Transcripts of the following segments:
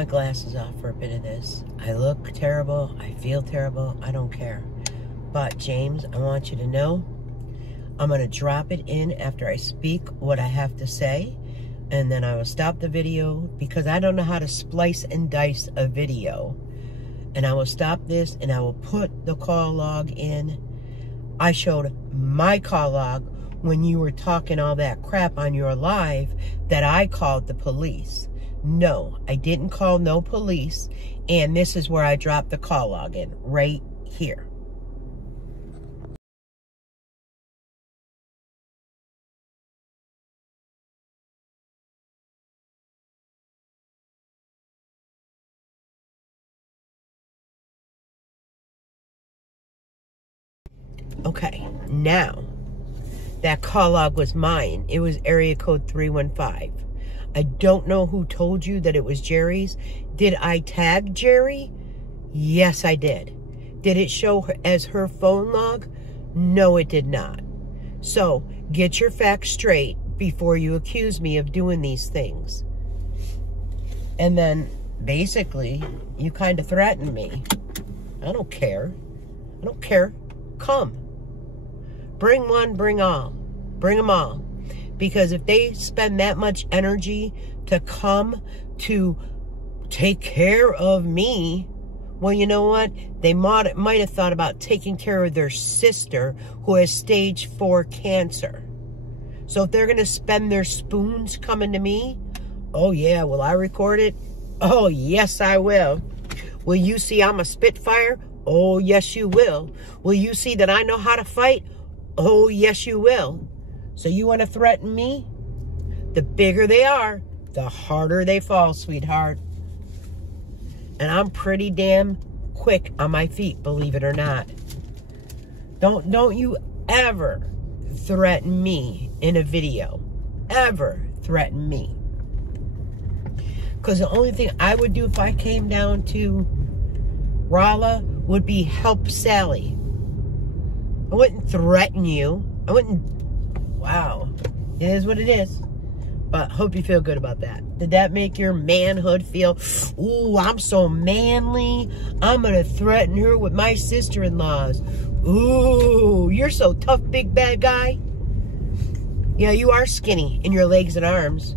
my glasses off for a bit of this. I look terrible. I feel terrible. I don't care. But, James, I want you to know, I'm going to drop it in after I speak what I have to say. And then I will stop the video because I don't know how to splice and dice a video. And I will stop this and I will put the call log in. I showed my call log when you were talking all that crap on your live that I called the police. No, I didn't call no police. And this is where I dropped the call log in, right here. Okay, now, that call log was mine. It was area code 315. I don't know who told you that it was Jerry's. Did I tag Jerry? Yes, I did. Did it show her as her phone log? No, it did not. So, get your facts straight before you accuse me of doing these things. And then, basically, you kind of threatened me. I don't care. I don't care. Come. Bring one, bring all. Bring them all. Because if they spend that much energy to come to take care of me, well, you know what? They might have thought about taking care of their sister who has stage 4 cancer. So if they're going to spend their spoons coming to me, oh yeah, will I record it? Oh, yes, I will. Will you see I'm a Spitfire? Oh, yes, you will. Will you see that I know how to fight? Oh, yes, you will. So you want to threaten me? The bigger they are, the harder they fall, sweetheart. And I'm pretty damn quick on my feet, believe it or not. Don't you ever threaten me in a video. Ever threaten me. Because the only thing I would do if I came down to Rolla would be help Sally. I wouldn't threaten you. I wouldn't. Wow. It is what it is. But hope you feel good about that. Did that make your manhood feel, ooh, I'm so manly. I'm going to threaten her with my sister-in-laws. Ooh, you're so tough, big bad guy. Yeah, you are skinny in your legs and arms.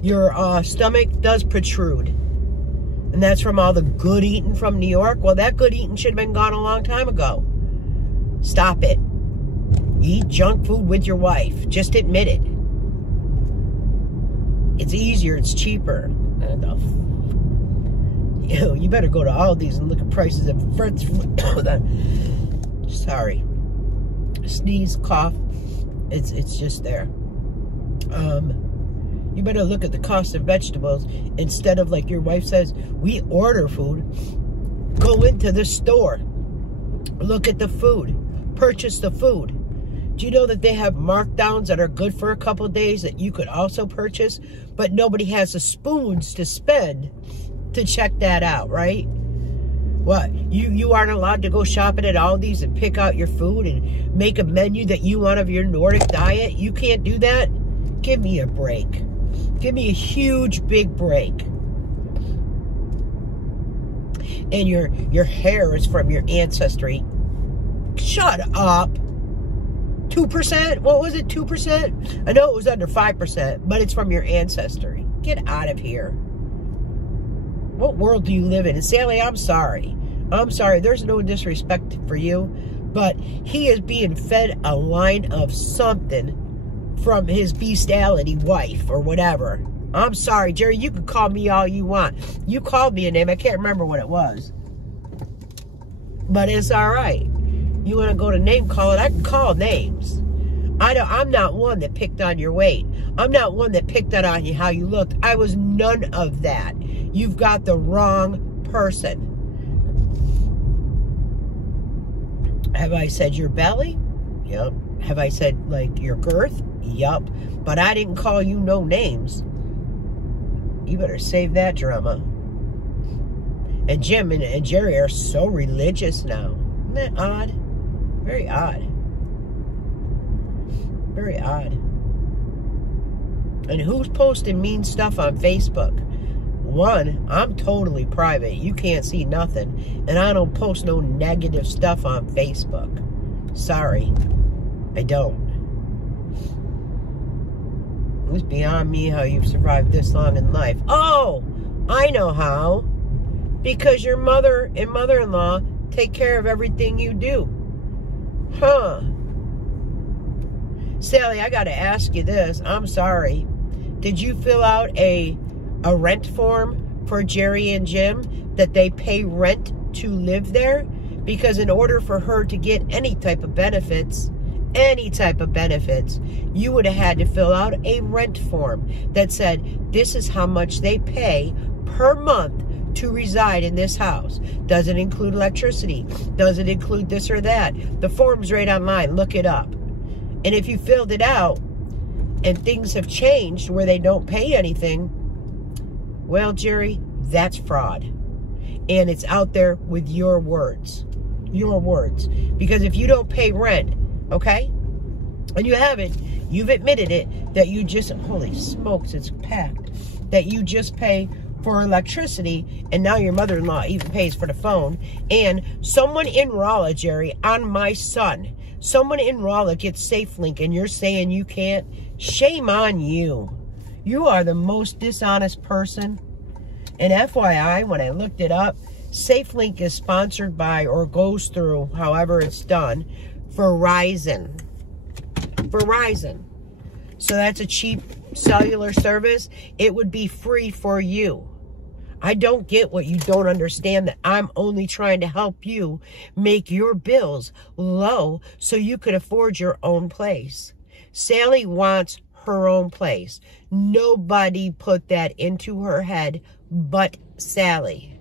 Your stomach does protrude. And that's from all the good eating from New York. Well, that good eating should have been gone a long time ago. Stop it. Eat junk food with your wife. Just admit it. It's easier. It's cheaper. You better go to Aldi's and look at prices of French food. Sorry. Sneeze, cough. It's just there. You better look at the cost of vegetables instead of, like your wife says, we order food. Go into the store. Look at the food. Purchase the food. Do you know that they have markdowns that are good for a couple of days that you could also purchase, but nobody has the spoons to spend to check that out, right? What? You aren't allowed to go shopping at Aldi's and pick out your food and make a menu that you want of your Nordic diet? You can't do that? Give me a break. Give me a huge, big break. And your hair is from your ancestry. Shut up. 2%? What was it? 2%? I know it was under 5%, but it's from your ancestry. Get out of here. What world do you live in? And Sally, I'm sorry. I'm sorry. There's no disrespect for you, but he is being fed a line of something from his bestiality wife or whatever. I'm sorry, Jerry. You can call me all you want. You called me a name. I can't remember what it was. But it's all right. You want to go to name call it? I can call names. I'm not one that picked on your weight. I'm not one that picked on you how you looked. I was none of that. You've got the wrong person. Have I said your belly? Yep. Have I said, like, your girth? Yup. But I didn't call you no names. You better save that drama. And Jim and Jerry are so religious now. Isn't that odd? Very odd. Very odd. And who's posting mean stuff on Facebook? One, I'm totally private. You can't see nothing. And I don't post no negative stuff on Facebook. Sorry. I don't. It's beyond me how you've survived this long in life. Oh, I know how. Because your mother and mother-in-law take care of everything you do. Huh. Sally, I got to ask you this. I'm sorry. Did you fill out a rent form for Jerry and Jim that they pay rent to live there? Because in order for her to get any type of benefits, you would have had to fill out a rent form that said, this is how much they pay per month to reside in this house. Does it include electricity? Does it include this or that? The form's right online. Look it up. And if you filled it out and things have changed where they don't pay anything, well, Jerry, that's fraud. And it's out there with your words. Your words. Because if you don't pay rent, okay, and you haven't, you've admitted it, that you just, holy smokes, it's packed, that you just pay for electricity, and now your mother-in-law even pays for the phone, and someone in Rolla, Jerry, on my son, someone in Rolla gets SafeLink, and you're saying you can't? Shame on you. You are the most dishonest person. And FYI, when I looked it up, SafeLink is sponsored by, or goes through, however it's done, Verizon. Verizon. So that's a cheap cellular service. It would be free for you. I don't get what you don't understand, that I'm only trying to help you make your bills low so you could afford your own place. Sally wants her own place. Nobody put that into her head but Sally.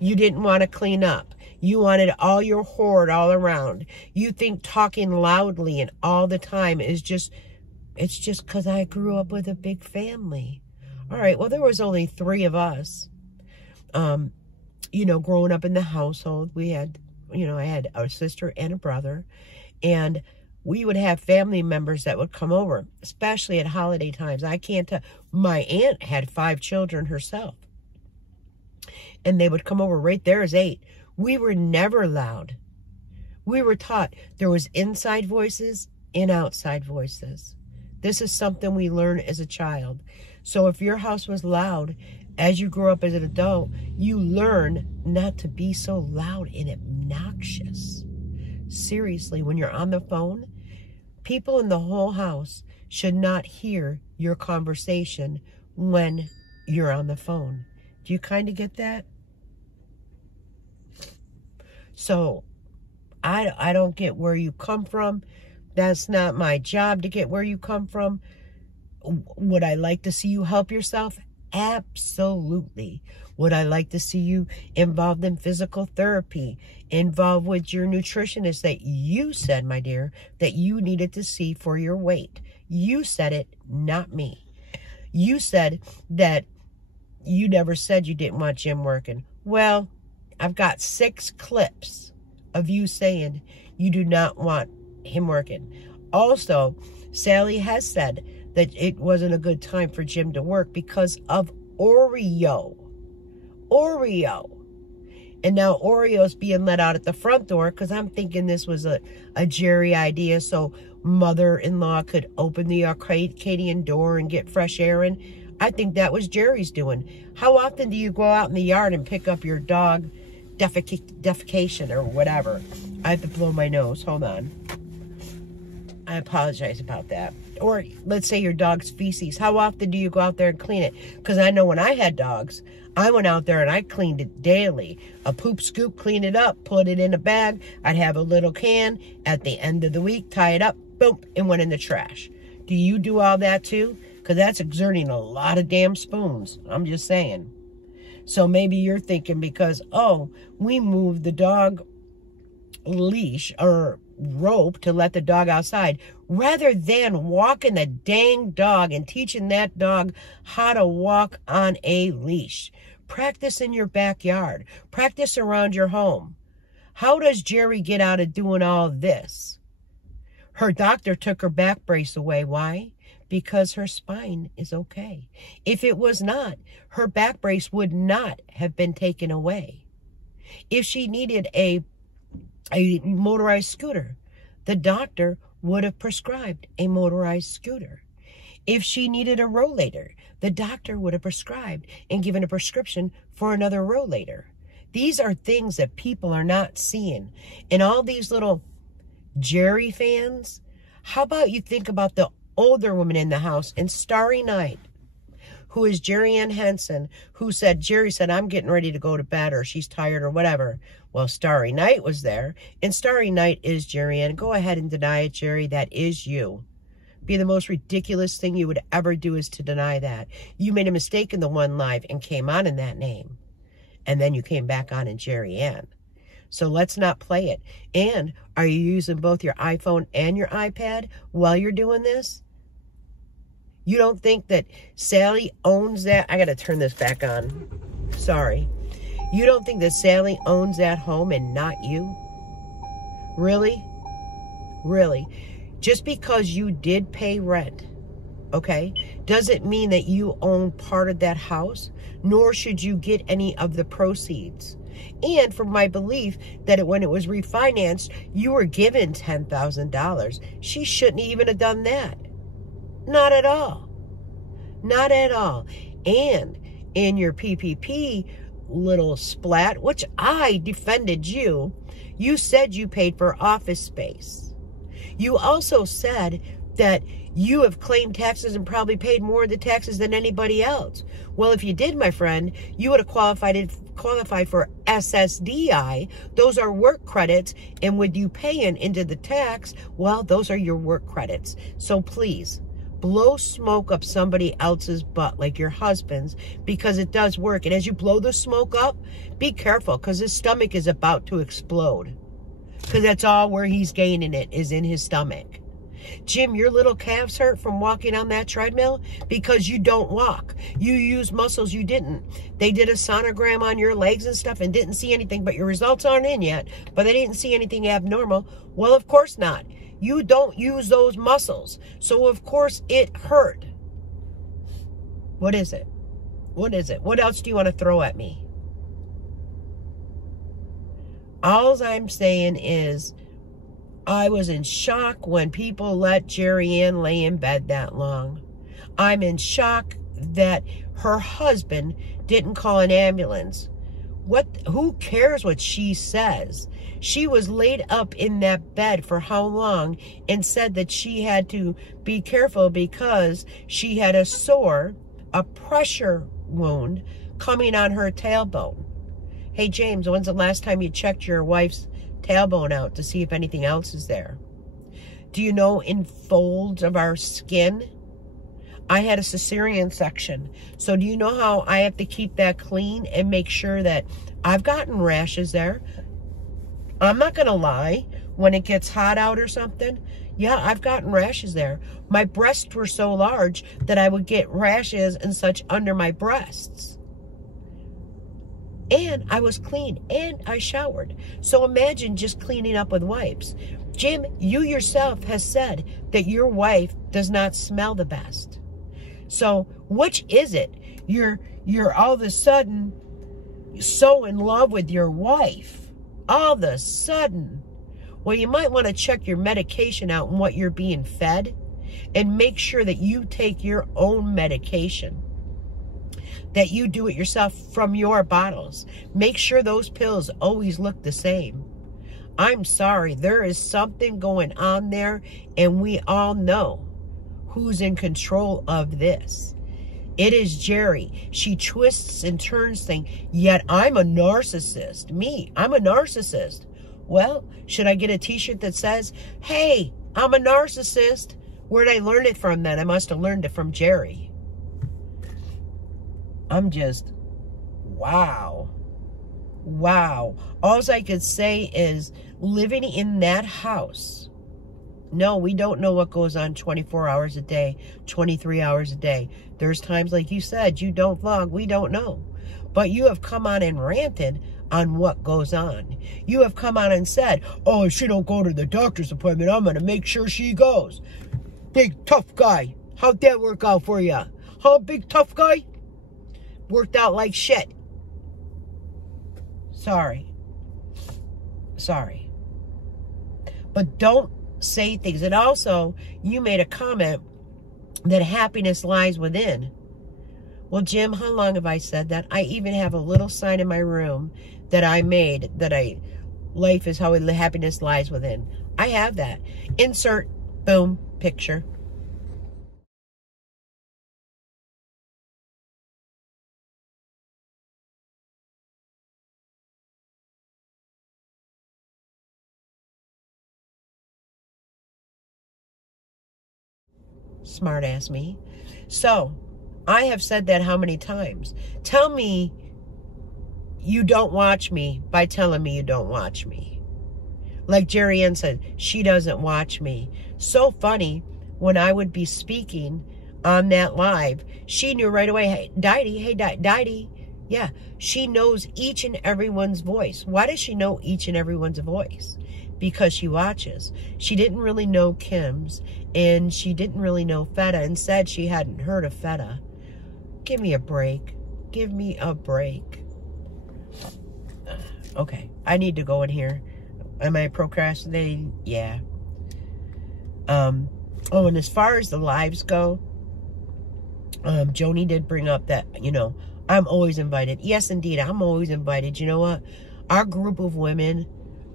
You didn't want to clean up. You wanted all your hoard all around. You think talking loudly and all the time is just, it's just because I grew up with a big family. All right, well, there was only 3 of us. You know, growing up in the household, we had, you know, I had a sister and a brother, and we would have family members that would come over, especially at holiday times. I can't tell. My aunt had 5 children herself, and they would come over. Right there is 8. We were never loud. We were taught there was inside voices and outside voices. This is something we learn as a child. So if your house was loud, as you grow up as an adult, you learn not to be so loud and obnoxious. Seriously, when you're on the phone, people in the whole house should not hear your conversation when you're on the phone. Do you kind of get that? So, I don't get where you come from. That's not my job to get where you come from. Would I like to see you help yourself? Absolutely. Would I like to see you involved in physical therapy, involved with your nutritionist that you said, my dear, that you needed to see for your weight? You said it, not me. You said that you never said you didn't want Jim working. Well, I've got 6 clips of you saying you do not want him working. Also, Sally has said that it wasn't a good time for Jim to work because of Oreo. Oreo. And now Oreo's being let out at the front door because I'm thinking this was a Jerry idea so mother-in-law could open the Arcadian door and get fresh air in. I think that was Jerry's doing. How often do you go out in the yard and pick up your dog defecation or whatever? I have to blow my nose. Hold on. I apologize about that. Or let's say your dog's feces. How often do you go out there and clean it? Because I know when I had dogs, I went out there and I cleaned it daily. A poop scoop, clean it up, put it in a bag. I'd have a little can at the end of the week, tie it up, boom, and went in the trash. Do you do all that too? Because that's exerting a lot of damn spoons. I'm just saying. So maybe you're thinking because, oh, we moved the dog leash or rope to let the dog outside, rather than walking the dang dog and teaching that dog how to walk on a leash. Practice in your backyard. Practice around your home. How does Jerry get out of doing all this? Her doctor took her back brace away. Why? because her spine is okay. If it was not, her back brace would not have been taken away. If she needed a motorized scooter, the doctor would have prescribed a motorized scooter. If she needed a rollator, the doctor would have prescribed and given a prescription for another rollator. These are things that people are not seeing. And all these little Jerry fans, how about you think about the older woman in the house and Starry Night, who is Jerry Ann Henson, who said, Jerry said, I'm getting ready to go to bed, or she's tired or whatever. Well, Starry Night was there, and Starry Night is Jerry Ann. Go ahead and deny it, Jerry. That is you. Be the most ridiculous thing you would ever do is to deny that. You made a mistake in the one live and came on in that name. And then you came back on in Jerry Ann. So let's not play it. And are you using both your iPhone and your iPad while you're doing this? You don't think that Sally owns that? I got to turn this back on. Sorry. You don't think that Sally owns that home and not you? Really? Really? Just because you did pay rent, okay, doesn't mean that you own part of that house, nor should you get any of the proceeds. And from my belief that when it was refinanced, you were given $10,000. She shouldn't even have done that. Not at all. Not at all. And in your PPP little splat, which I defended you, you said you paid for office space. You also said that you have claimed taxes and probably paid more of the taxes than anybody else. Well, if you did, my friend, you would have qualified for SSDI. Those are work credits, and with you paying into the tax, well, those are your work credits. So please, blow smoke up somebody else's butt, like your husband's, because it does work. And as you blow the smoke up, be careful, because his stomach is about to explode. Because that's all where he's gaining it, is in his stomach. Jim, your little calves hurt from walking on that treadmill because you don't walk. You use muscles you didn't. They did a sonogram on your legs and stuff and didn't see anything, but your results aren't in yet, but they didn't see anything abnormal. Well, of course not. You don't use those muscles. So, of course, it hurt. What is it? What is it? What else do you want to throw at me? All I'm saying is, I was in shock when people let Jerry Ann lay in bed that long. I'm in shock that her husband didn't call an ambulance. Who cares what she says? She was laid up in that bed for how long and said that she had to be careful because she had a pressure wound coming on her tailbone. Hey, James, when's the last time you checked your wife's tailbone out to see if anything else is there? Do you know in folds of our skin? I had a cesarean section. So do you know how I have to keep that clean and make sure that I've gotten rashes there? I'm not going to lie. When it gets hot out or something, yeah, I've gotten rashes there. My breasts were so large that I would get rashes and such under my breasts. And I was clean, and I showered. So imagine just cleaning up with wipes. Jim, you yourself has said that your wife does not smell the best. So which is it? You're all of a sudden so in love with your wife. All of a sudden. Well, you might want to check your medication out and what you're being fed, and make sure that you take your own medication, that you do it yourself from your bottles. Make sure those pills always look the same. I'm sorry, there is something going on there, and we all know who's in control of this. It is Jerry. She twists and turns things, yet I'm a narcissist. I'm a narcissist. Well, should I get a t-shirt that says, hey, I'm a narcissist? Where'd I learn it from then? I must have learned it from Jerry. I'm just, wow. Wow. All I could say is living in that house. No, we don't know what goes on 24 hours a day, 23 hours a day. There's times, like you said, you don't vlog. We don't know. But you have come on and ranted on what goes on. You have come on and said, oh, if she don't go to the doctor's appointment, I'm going to make sure she goes. Big, tough guy. How'd that work out for you? Huh, big tough guy? Worked out like shit. Sorry. Sorry. But don't say things. And also, you made a comment that happiness lies within. Well, Jim, how long have I said that? I even have a little sign in my room that I made that life is how happiness lies within. I have that. Insert, boom, picture. Smart ass me. So, I have said that how many times? Tell me you don't watch me by telling me you don't watch me. Like Jerry Ann said, she doesn't watch me. So funny, when I would be speaking on that live, she knew right away, hey, Dy-Dee, hey, Dy-Dee. Yeah, she knows each and everyone's voice. Why does she know each and everyone's voice? Because she watches. She didn't really know Kim's, and she didn't really know Feta, and said she hadn't heard of Feta. Give me a break. Give me a break. Okay, I need to go in here. Am I procrastinating? Yeah. Oh, and as far as the lives go, Joni did bring up that, you know, I'm always invited. Yes, indeed, I'm always invited. You know what? Our group of women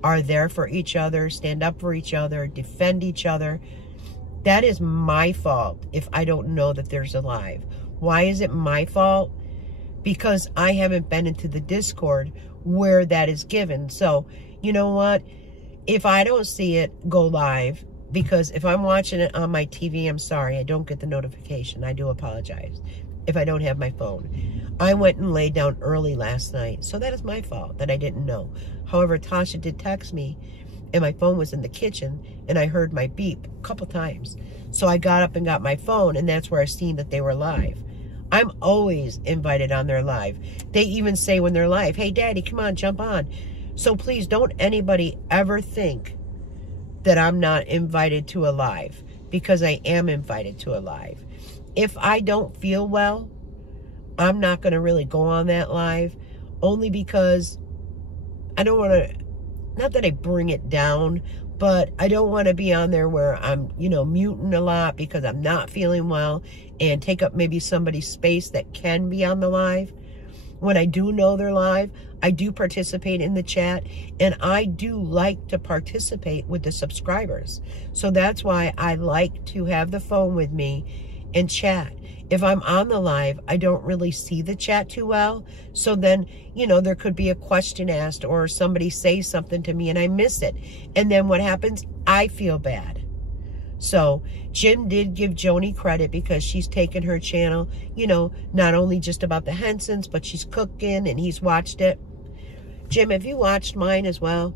are there for each other, stand up for each other, defend each other. That is my fault if I don't know that there's a live. Why is it my fault? Because I haven't been into the Discord where that is given. So, you know what? If I don't see it, go live. Because if I'm watching it on my TV, I'm sorry, I don't get the notification. I do apologize if I don't have my phone. I went and laid down early last night, so that is my fault that I didn't know. However, Tasha did text me, and my phone was in the kitchen, and I heard my beep a couple times. So I got up and got my phone, and that's where I seen that they were live. I'm always invited on their live. They even say when they're live, hey, Daddy, come on, jump on. So please don't anybody ever think that I'm not invited to a live, because I am invited to a live. If I don't feel well, I'm not going to really go on that live, only because I don't want to, not that I bring it down, but I don't want to be on there where I'm, you know, muting a lot because I'm not feeling well and take up maybe somebody's space that can be on the live. When I do know they're live, I do participate in the chat, and I do like to participate with the subscribers. So that's why I like to have the phone with me and chat. If I'm on the live, I don't really see the chat too well. So then, you know, there could be a question asked or somebody says something to me and I miss it. And then what happens? I feel bad. So Jim did give Joni credit because she's taken her channel, you know, not only just about the Hensons, but she's cooking and he's watched it. Jim, have you watched mine as well?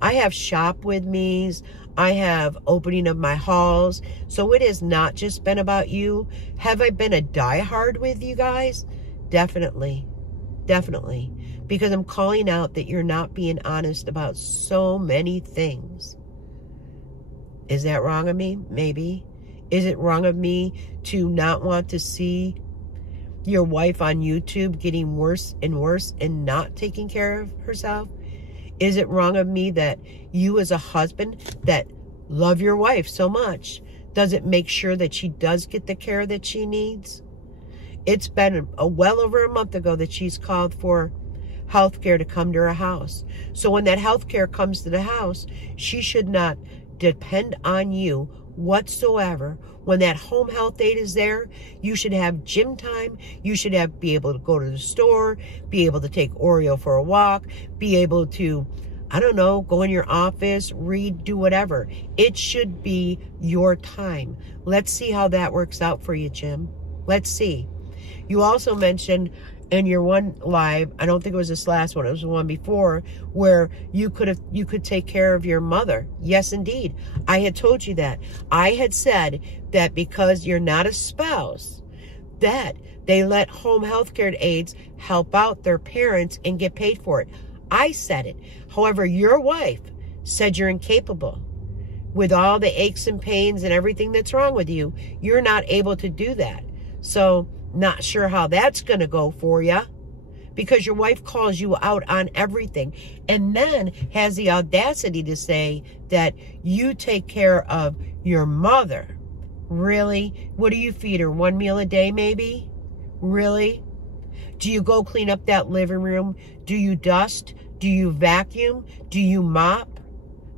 I have shop with me's. I have opening of my hauls. So it has not just been about you. Have I been a diehard with you guys? Definitely. Definitely. Because I'm calling out that you're not being honest about so many things. Is that wrong of me? Maybe. Is it wrong of me to not want to see your wife on YouTube getting worse and worse and not taking care of herself? Is it wrong of me that you as a husband that love your wife so much doesn't make sure that she does get the care that she needs? It's been well over a month ago that she's called for health care to come to her house. So when that health care comes to the house, she should not depend on you whatsoever. When that home health aide is there, you should have gym time. You should be able to go to the store, be able to take Oreo for a walk, be able to, I don't know, go in your office, read, do whatever. It should be your time. Let's see how that works out for you, Jim. Let's see. You also mentioned in your one live, I don't think it was this last one, it was the one before, where you could take care of your mother. Yes, indeed. I had told you that. I had said that because you're not a spouse, that they let home health care aides help out their parents and get paid for it. I said it. However, your wife said you're incapable. with all the aches and pains and everything that's wrong with you, you're not able to do that. So not sure how that's going to go for you, because your wife calls you out on everything and then has the audacity to say that you take care of your mother. Really? What do you feed her? 1 meal a day, maybe? Really? Do you go clean up that living room? Do you dust? Do you vacuum? Do you mop?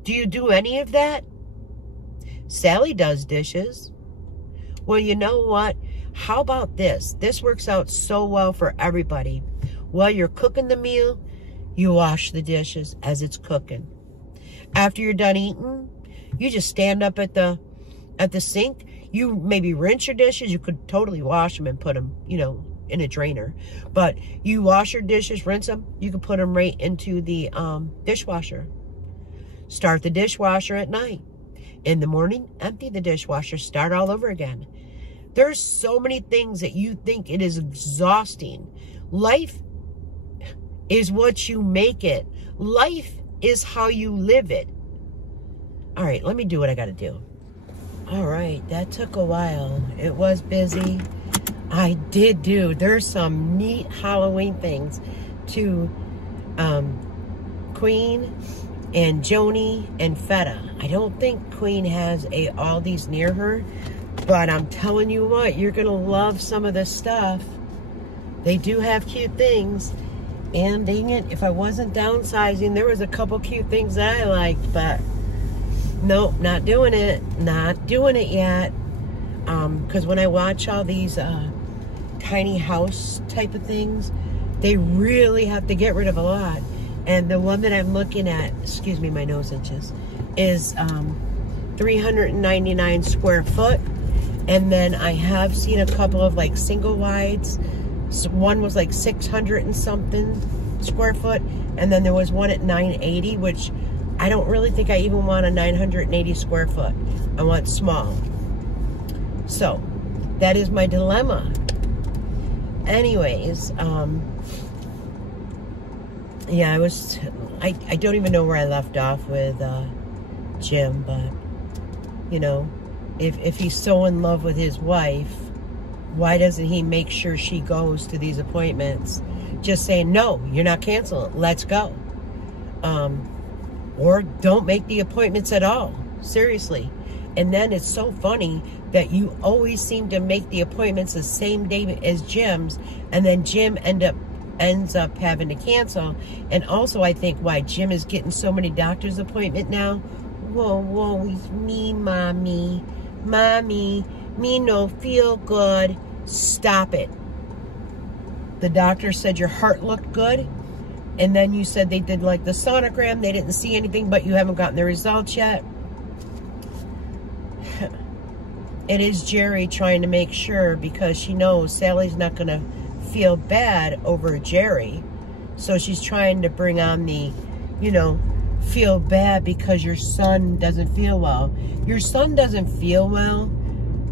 Do you do any of that? Sally does dishes. Well, you know what? How about this? This works out so well for everybody. While you're cooking the meal, you wash the dishes as it's cooking. After you're done eating, you just stand up at the sink. You maybe rinse your dishes. You could totally wash them and put them, you know, in a drainer. But you wash your dishes, rinse them. You can put them right into the dishwasher. Start the dishwasher at night. In the morning, empty the dishwasher. Start all over again. There's so many things that you think it is exhausting. Life is what you make it. Life is how you live it. All right, let me do what I got to do. All right, that took a while. It was busy. There's some neat Halloween things to Queen and Joni and Feta. I don't think Queen has a Aldi's near her, but I'm telling you what, you're going to love some of this stuff. They do have cute things. And dang it, if I wasn't downsizing, there was a couple cute things that I liked, but nope, not doing it. Not doing it yet. Because when I watch all these tiny house type of things, they really have to get rid of a lot. And the one that I'm looking at, excuse me, my nose itches, is 399 square foot. And then I have seen a couple of like single wides. So one was like 600 and something square foot. And then there was one at 980, which I don't really think I even want a 980 square foot. I want small. So that is my dilemma. Anyways, yeah, I don't even know where I left off with Jim, but you know, if he's so in love with his wife, why doesn't he make sure she goes to these appointments? Just saying, no, you're not canceling. Let's go. Or don't make the appointments at all. Seriously. And then it's so funny that you always seem to make the appointments the same day as Jim's, and then Jim ends up having to cancel. And also, I think why Jim is getting so many doctor's appointments now. Whoa, it's me, mommy, me no feel good. Stop it. The doctor said your heart looked good, and then you said they did like the sonogram. They didn't see anything, but you haven't gotten the results yet. It is Jerry trying to make sure, because she knows Sally's not going to feel bad over Jerry. So she's trying to bring on the, you know, feel bad because your son doesn't feel well. Your son doesn't feel well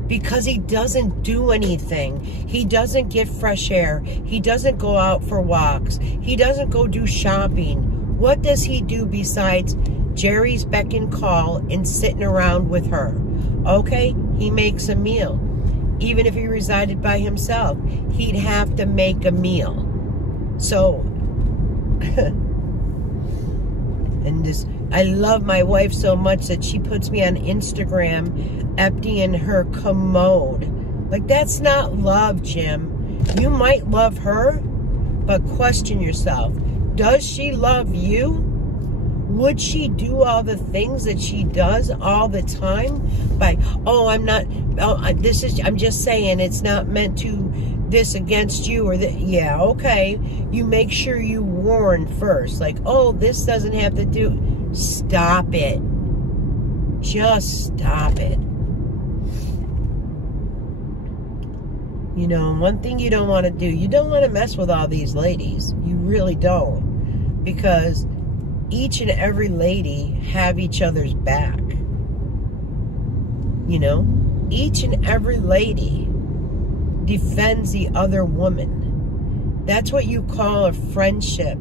because he doesn't do anything. He doesn't get fresh air. He doesn't go out for walks. He doesn't go do shopping. What does he do besides Jerry's beck and call and sitting around with her? Okay, he makes a meal. Even if he resided by himself, he'd have to make a meal. So, and this, I love my wife so much that she puts me on Instagram emptying her commode. Like, that's not love, Jim. You might love her, but question yourself. Does she love you? Would she do all the things that she does all the time? By, oh, I'm not, oh, I'm just saying it's not meant to, this against you or that. Yeah, okay. You make sure you warn first. Like, oh, this doesn't have to do. Stop it. Just stop it. You know, one thing you don't want to do, you don't want to mess with all these ladies. You really don't. Because each and every lady have each other's back. You know, each and every lady defends the other woman. That's what you call a friendship.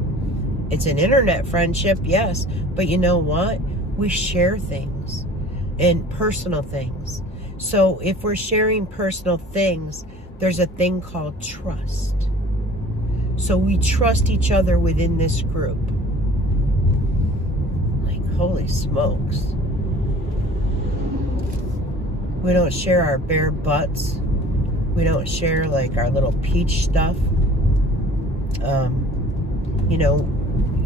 It's an internet friendship, yes, but you know what? We share things. and personal things. So if we're sharing personal things, there's a thing called trust. So we trust each other within this group. Like, holy smokes. We don't share our bare butts. We don't share like our little peach stuff. You know,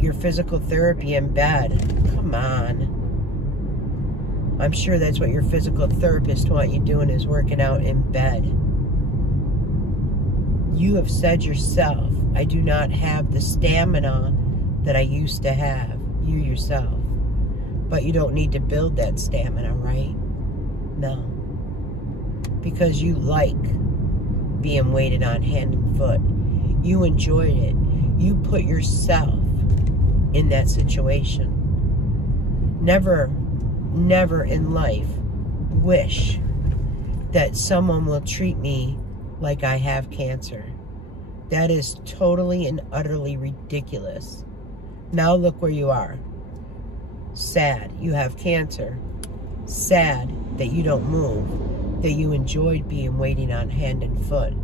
your physical therapy in bed. Come on. I'm sure that's what your physical therapist want you doing, is working out in bed. You have said yourself, I do not have the stamina that I used to have. You yourself. But you don't need to build that stamina, right? No. Because you like being waited on hand and foot. You enjoyed it. You put yourself in that situation. Never in life wish that someone will treat me like I have cancer. That is totally and utterly ridiculous. Now look where you are. Sad you have cancer. Sad that you don't move. That you enjoyed being waiting on hand and foot.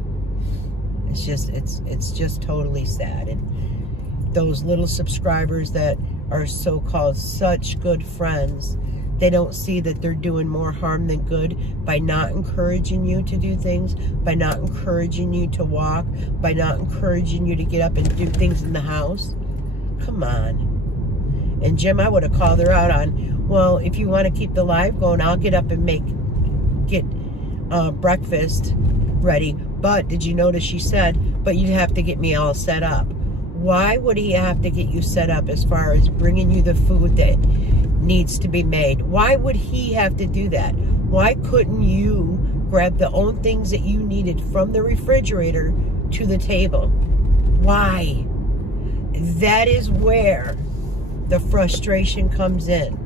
It's just totally sad. And those little subscribers that are so-called such good friends, they don't see that they're doing more harm than good by not encouraging you to do things, by not encouraging you to walk, by not encouraging you to get up and do things in the house. Come on. And Jim, I would have called her out on, well, if you want to keep the live going, I'll get up and get breakfast ready. But did you notice she said, but you'd have to get me all set up. Why would he have to get you set up as far as bringing you the food that needs to be made? Why would he have to do that? Why couldn't you grab the own things that you needed from the refrigerator to the table? Why? That is where the frustration comes in.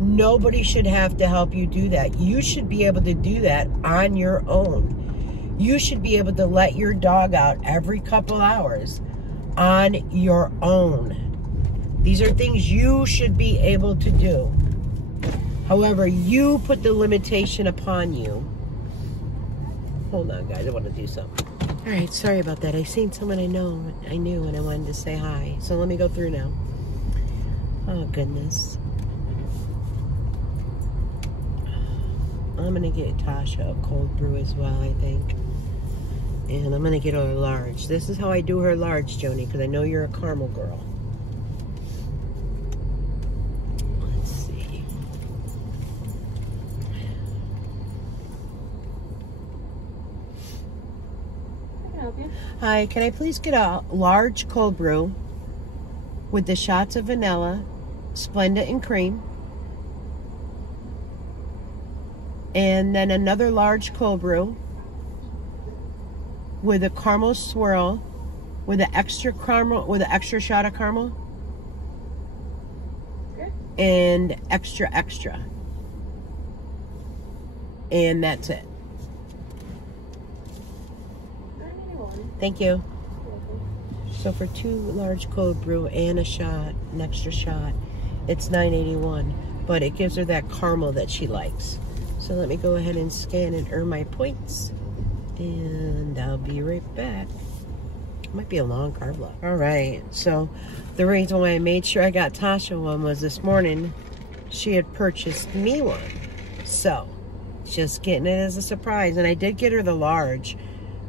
Nobody should have to help you do that. You should be able to do that on your own. You should be able to let your dog out every couple hours on your own. These are things you should be able to do. However, you put the limitation upon you. Hold on, guys. I want to do something. All right, sorry about that. I seen someone I knew, and I wanted to say hi. So let me go through now. Oh, goodness. I'm going to get Tasha a cold brew as well, I think. And I'm going to get her a large. This is how I do her large, Joni, because I know you're a caramel girl. Let's see. I can help you. Hi, can I please get a large cold brew with the shots of vanilla, Splenda, and cream? And then another large cold brew with a caramel swirl, with an extra caramel, with an extra shot of caramel. Okay. And extra. And that's it. Thank you. So for 2 large cold brew and a shot, an extra shot, it's $9.81. But it gives her that caramel that she likes. So let me go ahead and scan and earn my points. And I'll be right back. Might be a long carb block. All right, so the reason why I made sure I got Tasha one was this morning she had purchased me one. So just getting it as a surprise. And I did get her the large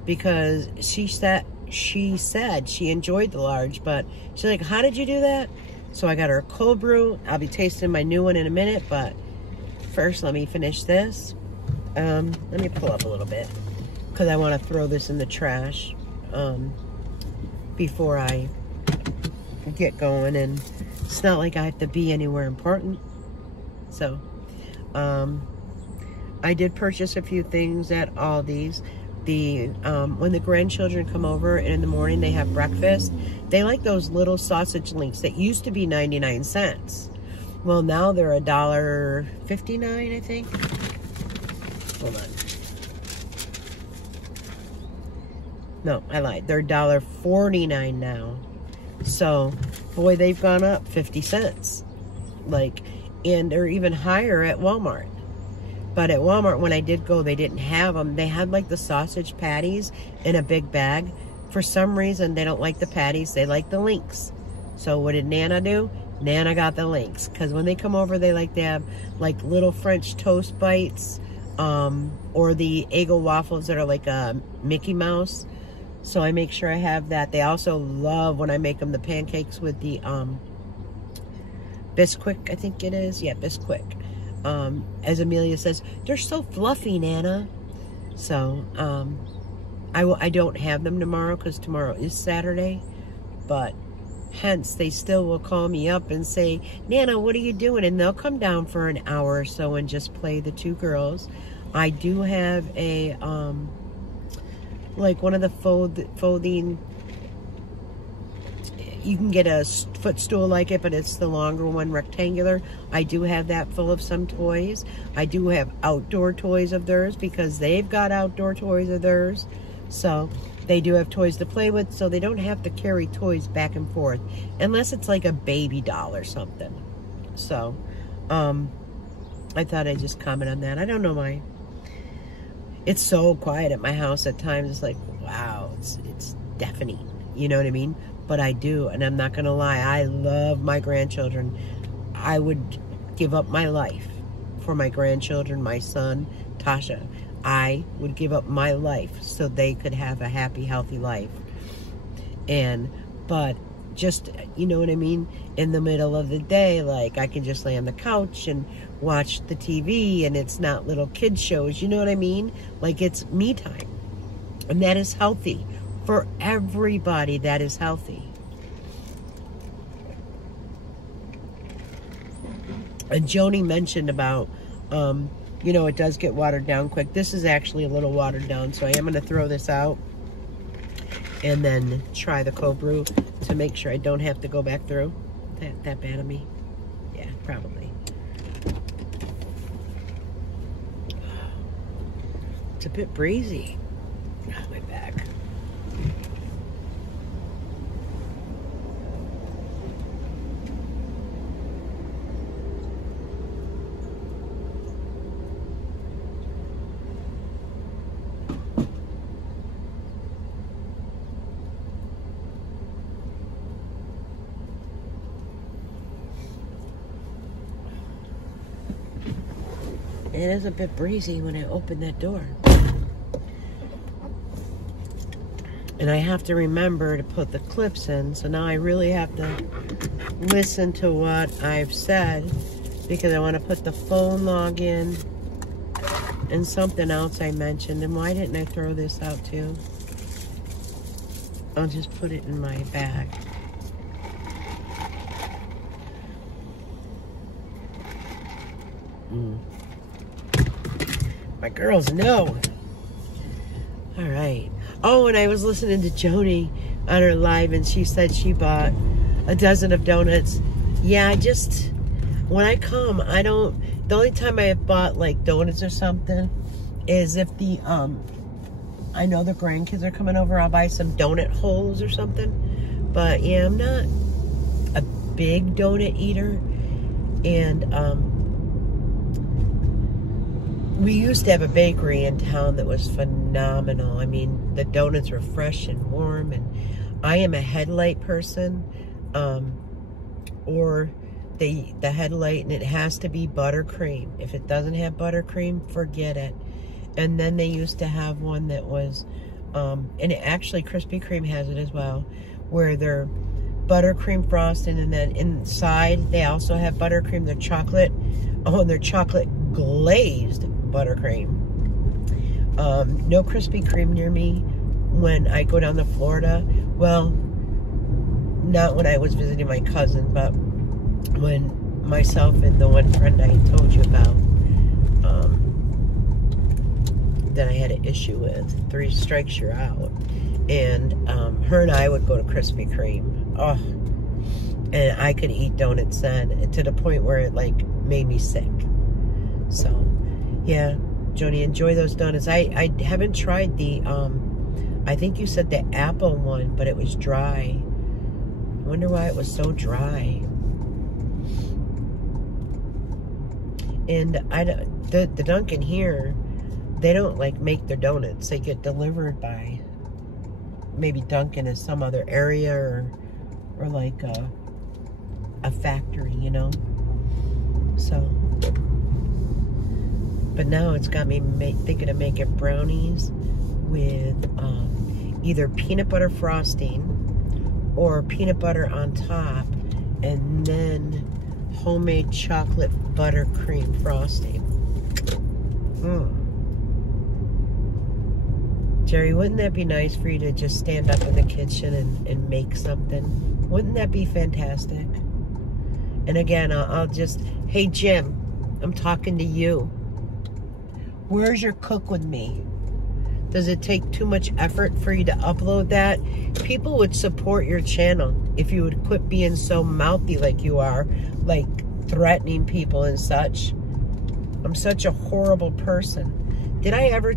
because she said she enjoyed the large, but she's like, how did you do that? So I got her a cold brew. I'll be tasting my new one in a minute, but first let me finish this. Let me pull up a little bit because I want to throw this in the trash before I get going, and it's not like I have to be anywhere important. So I did purchase a few things at Aldi's. When the grandchildren come over and in the morning they have breakfast, they like those little sausage links that used to be 99 cents. Well, now they're $1.59, I think. Hold on. No, I lied. They're $1.49 now. So, boy, they've gone up 50 cents. Like, and they're even higher at Walmart. But at Walmart, when I did go, they didn't have them. They had like the sausage patties in a big bag. For some reason, they don't like the patties. They like the links. So what did Nana do? Nana got the links. Because when they come over, they like to have like little French toast bites. Or the Eggo waffles that are like a Mickey Mouse. So I make sure I have that. They also love when I make them the pancakes with the Bisquick, I think it is. Yeah, Bisquick. As Amelia says, they're so fluffy, Nana. So, I don't have them tomorrow because tomorrow is Saturday. But, hence, they still will call me up and say, Nana, what are you doing? And they'll come down for an hour or so and just play the two girls. I do have a, like one of the folding, you can get a footstool like it, but it's the longer one, rectangular. I do have that full of some toys. I do have outdoor toys of theirs because they've got outdoor toys of theirs. So they do have toys to play with, so they don't have to carry toys back and forth unless it's like a baby doll or something. So I thought I'd just comment on that. I don't know why. It's so quiet at my house at times. It's like, wow, it's deafening. You know what I mean? But I do, and I'm not going to lie. I love my grandchildren. I would give up my life for my grandchildren, my son, Tasha. I would give up my life so they could have a happy, healthy life. But just, you know what I mean? In the middle of the day, like, I can just lay on the couch and watch the TV, and it's not little kid shows, you know what I mean? Like, it's me time. And that is healthy. For everybody, that is healthy. And Joni mentioned about, you know, it does get watered down quick. This is actually a little watered down, so I am going to throw this out and then try the cold brew to make sure I don't have to go back through. That bad of me? Yeah, probably. It's a bit breezy. Oh, my back. It is a bit breezy when I open that door. And I have to remember to put the clips in, so now I really have to listen to what I've said because I want to put the phone log in and something else I mentioned. And why didn't I throw this out too? I'll just put it in my bag. My girls know. All right. Oh, and I was listening to Joni on her live, and she said she bought a dozen of donuts. Yeah, when I come, the only time I have bought like donuts or something is if I know the grandkids are coming over, I'll buy some donut holes or something. But yeah, I'm not a big donut eater. And, we used to have a bakery in town that was phenomenal. I mean, the donuts were fresh and warm, and I am a headlight person, or the headlight, and it has to be buttercream. If it doesn't have buttercream, forget it. And then they used to have one that was, and actually Krispy Kreme has it as well, where they're buttercream frosting, and then inside they also have buttercream. They're chocolate, and they're chocolate glazed buttercream. No Krispy Kreme near me when I go down to Florida. Well, not when I was visiting my cousin, but when myself and the one friend I told you about that I had an issue with, 3 strikes you're out. And her and I would go to Krispy Kreme. Oh, and I could eat donuts then to the point where it like made me sick. So yeah, Joni, enjoy those donuts. I haven't tried the, I think you said the apple one, but it was dry. I wonder why it was so dry. And the Dunkin' here, they don't like make their donuts. They get delivered by maybe Dunkin' in some other area or like a factory, you know. So, but now it's got me thinking of making brownies with either peanut butter frosting or peanut butter on top, and then homemade chocolate buttercream frosting. Jerry, wouldn't that be nice for you to just stand up in the kitchen and make something? Wouldn't that be fantastic? And again, I'll just, hey Jim, I'm talking to you. Where's your cook with me? Does it take too much effort for you to upload that? People would support your channel if you would quit being so mouthy like you are, like threatening people and such. I'm such a horrible person. Did I ever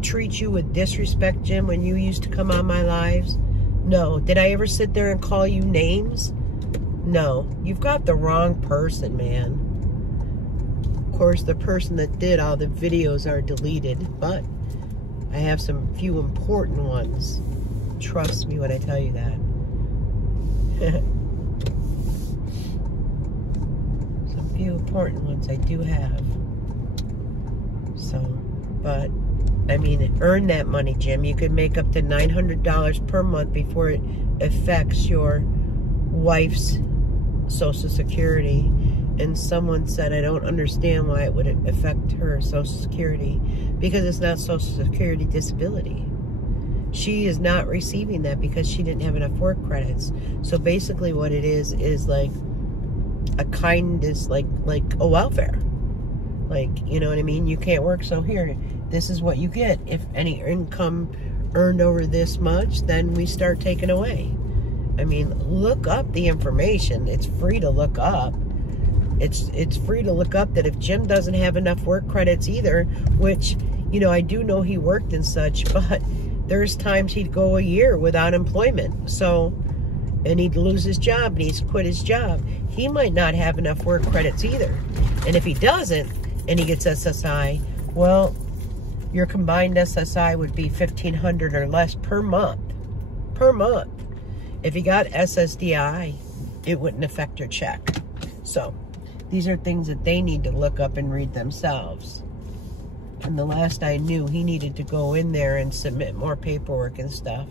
treat you with disrespect, Jim, when you used to come on my lives? No. Did I ever sit there and call you names? No. You've got the wrong person, man. Of course, the person that did all the videos are deleted, but I have some few important ones. Trust me when I tell you that. Some few important ones I do have. So, but, I mean, earn that money, Jim. You could make up to $900 per month before it affects your wife's Social Security. And someone said, I don't understand why it would affect her Social Security, because it's not Social Security disability. She is not receiving that because she didn't have enough work credits. So basically what it is like a kindness, like a welfare. Like, you know what I mean? You can't work, so here, this is what you get. If any income earned over this much, then we start taking away. I mean, look up the information. It's free to look up. It's free to look up that if Jim doesn't have enough work credits either, which, you know, I do know he worked and such, but there's times he'd go a year without employment. So, and he'd lose his job and he's quit his job. He might not have enough work credits either. And if he doesn't, and he gets SSI, well, your combined SSI would be $1,500 or less per month. Per month. If he got SSDI, it wouldn't affect your check. So, these are things that they need to look up and read themselves. And the last I knew, he needed to go in there and submit more paperwork and stuff.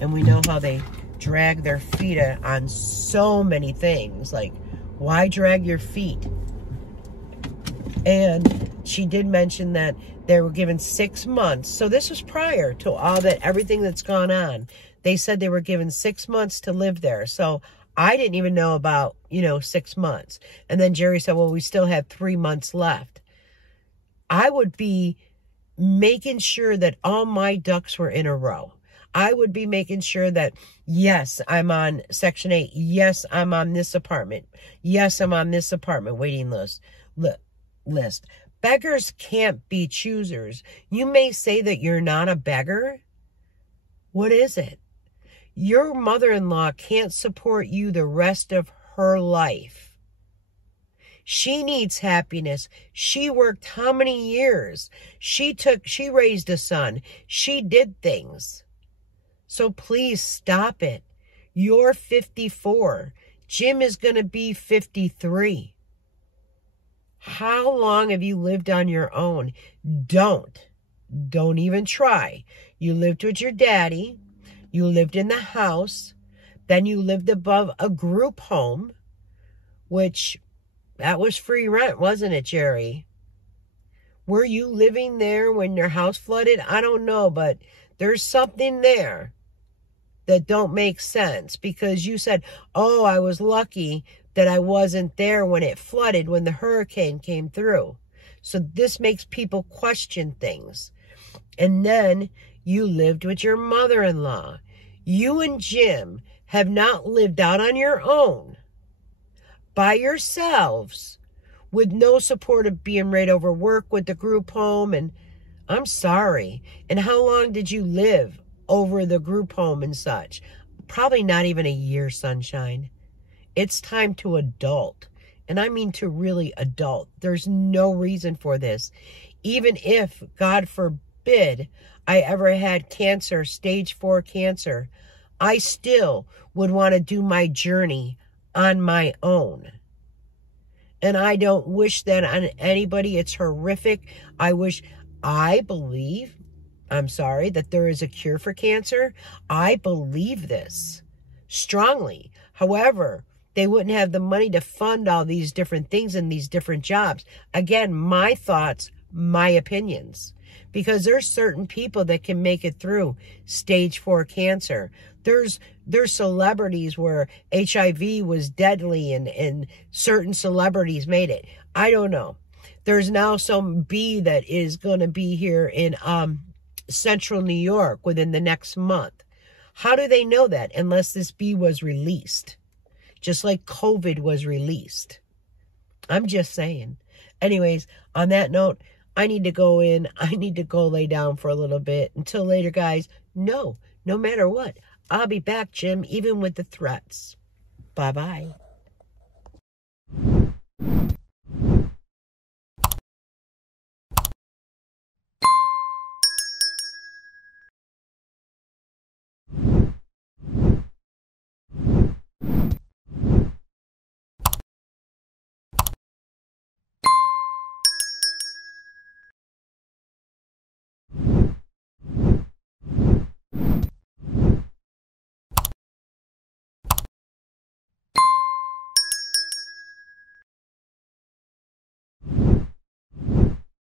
And we know how they drag their feet on so many things. Like, why drag your feet? And she did mention that they were given 6 months. So this was prior to all that, everything that's gone on. They said they were given 6 months to live there. So I didn't even know about, 6 months. And then Jerry said, well, we still had 3 months left. I would be making sure that all my ducks were in a row. I would be making sure that, yes, I'm on Section 8. Yes, I'm on this apartment. Yes, I'm on this apartment waiting list. Beggars can't be choosers. You may say that you're not a beggar. What is it? Your mother-in-law can't support you the rest of her life. She needs happiness. She worked how many years? She raised a son. She did things. So please stop it. You're 54. Jim is going to be 53. How long have you lived on your own? Don't even try. You lived with your daddy. You lived in the house. Then you lived above a group home, which that was free rent, wasn't it, Jerry? Were you living there when your house flooded? I don't know, but there's something there that don't make sense, because you said, oh, I was lucky that I wasn't there when it flooded, when the hurricane came through. So this makes people question things. And then you lived with your mother-in-law. You and Jim have not lived out on your own, by yourselves, with no support of being right over work with the group home. And I'm sorry. And how long did you live over the group home and such? Probably not even a year, sunshine. It's time to adult. And I mean to really adult. There's no reason for this. Even if, God forbid, I ever had cancer, stage 4 cancer, I still would want to do my journey on my own. And I don't wish that on anybody. It's horrific. I believe, I'm sorry, that there is a cure for cancer. I believe this strongly. However, they wouldn't have the money to fund all these different things and these different jobs. Again, my thoughts, my opinions. Because there's certain people that can make it through stage 4 cancer. There's celebrities where HIV was deadly and certain celebrities made it. I don't know. There's now some bee that is going to be here in central New York within the next month. How do they know that unless this bee was released? Just like COVID was released. I'm just saying. Anyways, on that note, I need to go in. I need to go lay down for a little bit. Until later, guys. No matter what, I'll be back, Jim, even with the threats. Bye-bye.